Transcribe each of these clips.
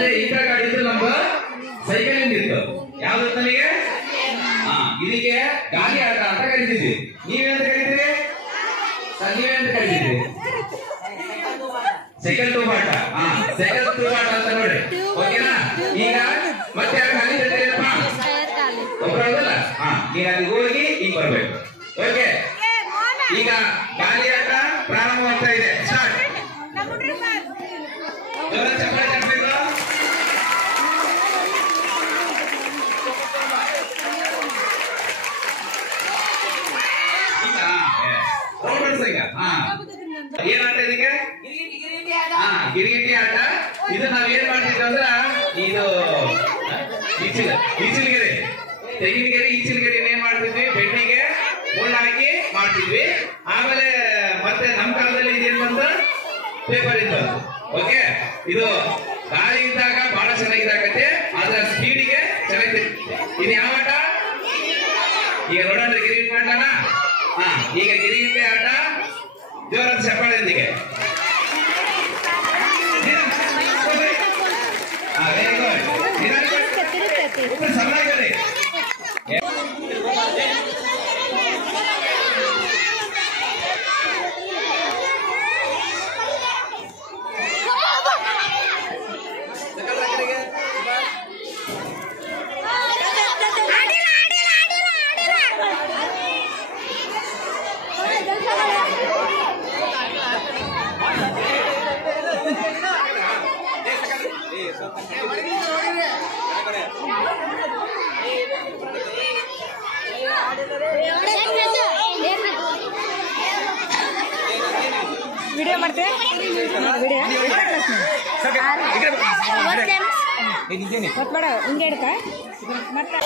ಅಂದ್ರೆ ಈ ತರ ಗಾಡಿ ಇದ್ರೆ ನಮ್ದು ಸೈಕಲ್ ಇತ್ತು ಯಾವ್ದು ನನಗೆ ಇದಕ್ಕೆ ಗಾಳಿ ಆಟ ಅಂತ ಕರಿತಿದ್ವಿ. ನೀವೇಂತ ಕರಿತೀರಿ ಸರ್? ನೀವೇಂತ ಕರಿತೀರಿ? ಸೈಕಲ್ ತೂಗಾಟ. ಸೈಕಲ್ ತೂಗಾಟ ಅಂತ ನೋಡಿ. ಓಕೆನಾ? ಈಗ ಮತ್ತೆ ಗಾಳಿ ಜೊತೆಪ್ಪ ಒಬ್ಬರಲ್ಲ. ಈಗ ಅಲ್ಲಿ ಹೋಗಿ ಈಗ ಬರ್ಬೇಕು. ಓಕೆ, ಈಗ ಗಾಳಿ ಆಟ ಪ್ರಾರಂಭವಾಗ್ತಾ ಇದೆ. ಸ್ಟಾರ್ಟ್. ಚಪ್ಪಾಳೆ ತಟ್ಟಬೇಕು. ಏನ್ ಆಟ ಇದಕ್ಕೆ? ಗಿರಿಗಿಟಿ ಆಟ. ಇದು ನಾವ್ ಏನ್ ಮಾಡ್ತಿದ್ವಿ ಅಂದ್ರ ಇದು ಈಚಲಗೆರೆ, ತೆಂಗಿನಗೆರೆ ಈಚಲಗೆರೆ ಏನ್ ಮಾಡ್ತಿದ್ವಿ, ಬೆಣ್ಣಿಗೆ ಮುಳ್ಳು ಹಾಕಿ ಮಾಡ್ತಿದ್ವಿ. ಆಮೇಲೆ ಮತ್ತೆ ನಮ್ ಕಾಲದಲ್ಲಿ ಇದೇನ್ ಬಂದು ಪೇಪರ್ ಇತ್ತು. ಓಕೆ, ಇದು ಗಾಳಿ ಇದ್ದಾಗ ಬಹಳ ಚೆನ್ನಾಗಿದ್ದಾಗತ್ತೆ, ಅದ್ರ ಸ್ಪೀಡ್ಗೆ ಚೆನ್ನಾಗಿ. ಇದು ಯಾವ ಆಟ? ಈಗ ನೋಡೋಣ ಗಿರಿಗಿಟಿ ಆಟನ. ಈಗ ಗಿರಿಗಿಟಿ ಆಟ ಜೋರಾದ ಚಪ್ಪಾಳೆಯೊಂದಿಗೆ. ಚೆನ್ನಾಗಿದೆ. ವಿಡಿಯೋ ಮಾಡ್ತೇವೆ. ಹೊತ್ಬೇಡ ಹಿಂಗೆ ಹಿಡ್ಕ ಮತ್ತೆ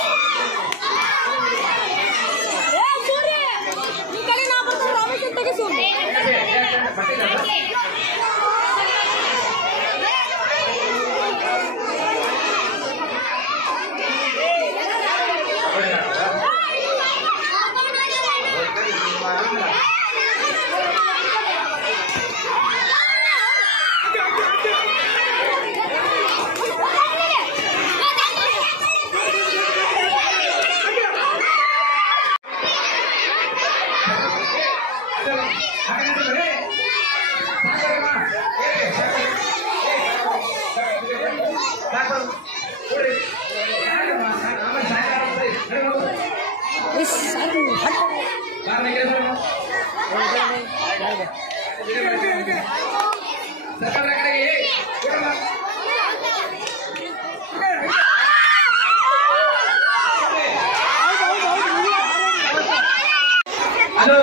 ಅದು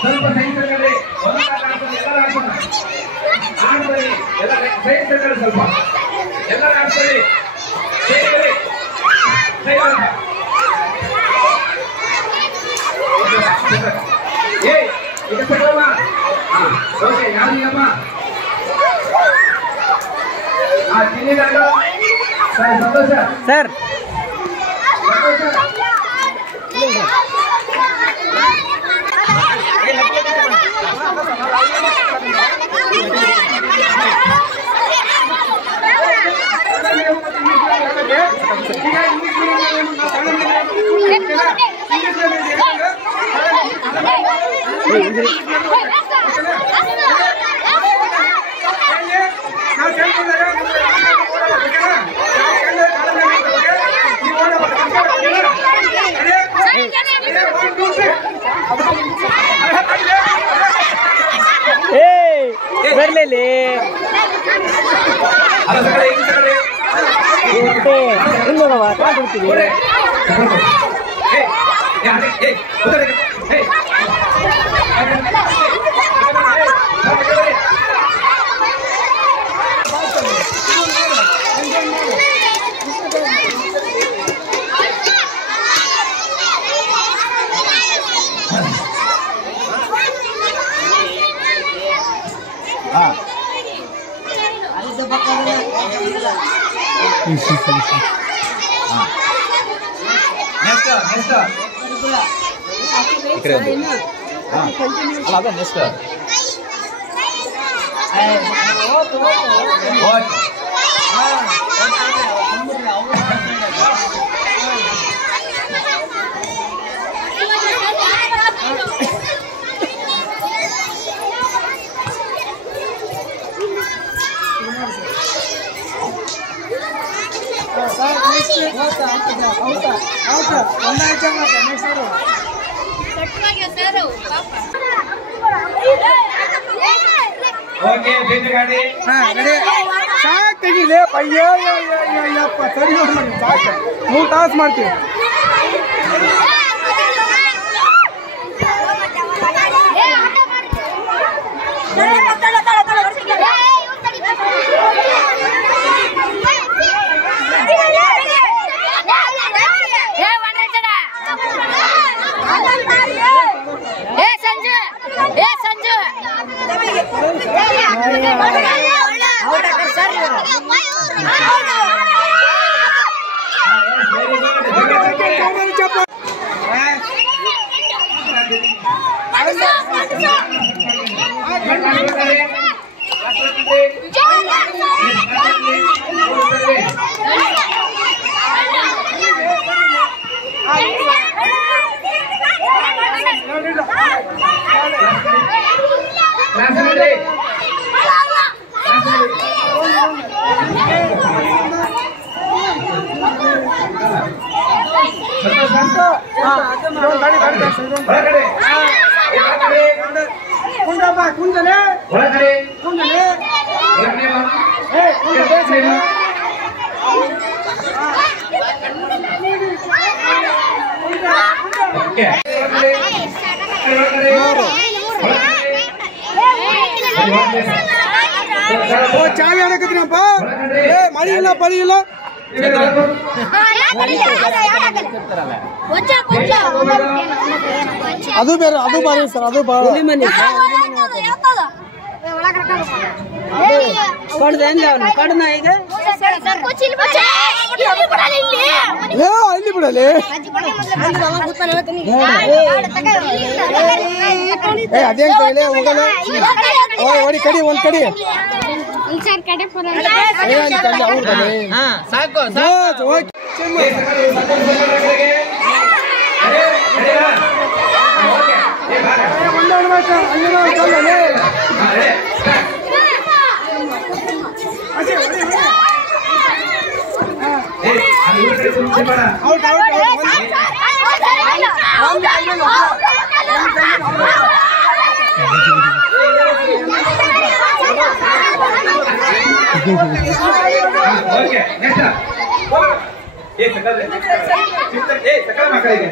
ಸ್ವಲ್ಪ ಸೈನ್ಸ್ ಎಲ್ಲ ಆಡ್ಕೊಳ್ಳಿ. ಎಲ್ಲ ಸೈನ್ಸ್ ಸ್ವಲ್ಪ ಎಲ್ಲ ಆಡ್ಕೊಳ್ಳಿ. ಓಕೆ, ಯಾವ್ದೀಗಮ್ಮ ತಿನ್ನಿದಾಗ ಸಂತೋಷ ಸರ್. ಬರ್ಲಿ ಇನ್ನೋಗವ ಕೊಡ್ತೀವಿ. ನೆಕ್ಸ್ಟ್ ಓಕೆ ಬೇರೆ ಗಾಡಿ ಸಾಕು ತೆಗಿಲೆ ಅಯ್ಯಪ್ಪ ಸರಿ ನೋಡಿ ಸಾಕು 3 ತಾಸು ಮಾಡ್ತೀವಿ ಚಾವಿ ಆಡಕತ್ತೀನಪ್ಪ ಮಳಿ ಇಲ್ಲ ಪಳಿ ಇಲ್ಲ ಅದು ಬೇರೆ ಅದು ಬಾರಿ ಸರ್ ಅದು ಇಲ್ಲಿ ಬಿಡಲಿ ಅದೇನ್ ಕೈಲೆ ಹೋಗಲ್ಲ ಹೊಡಿ ಕಡಿ ಒಂದ್ ಕಡಿ ಸಾಕು ಓಕೆ ನೆಕ್ಸ್ಟ್ ಸಕಲ ಮಕ್ಕಳಿಗೆ